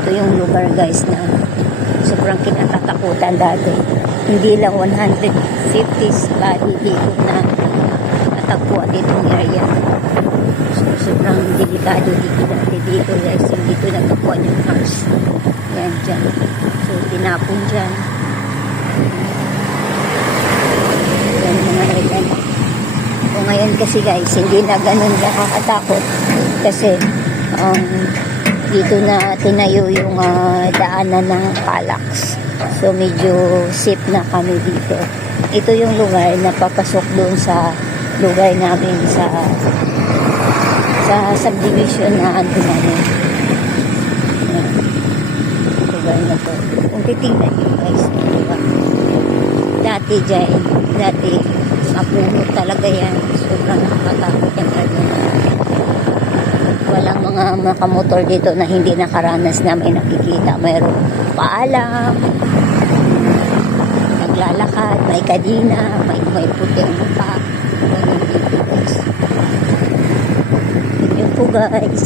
Ito yung lugar guys na sobrang kinatatakutan dati. Hindi lang 150s body dito na natagpuan ditong area. So sobrang delikado dito dati dito guys. Yung dito natagpuan yung cars. Yan dyan. So tinapon dyan. Yan mga ilan. So ngayon kasi guys, hindi na ganun nakakatakot. Kasi dito na tinayo yung daanan ng Calax. So medyo safe na kami dito. Ito yung lugar na papasok doon sa lugar namin sa subdivision na ano namin. Lugar na to. Kung titingnan nyo guys, diba? Dati mapuno talaga yan. Sobrang nakatakot yung area na. Walang mga makamotor dito na hindi nakaranas na may nakikita. Mayroong paalam, naglalakad, may kadina, may puting mukha. Ganun dito guys. Yun po guys.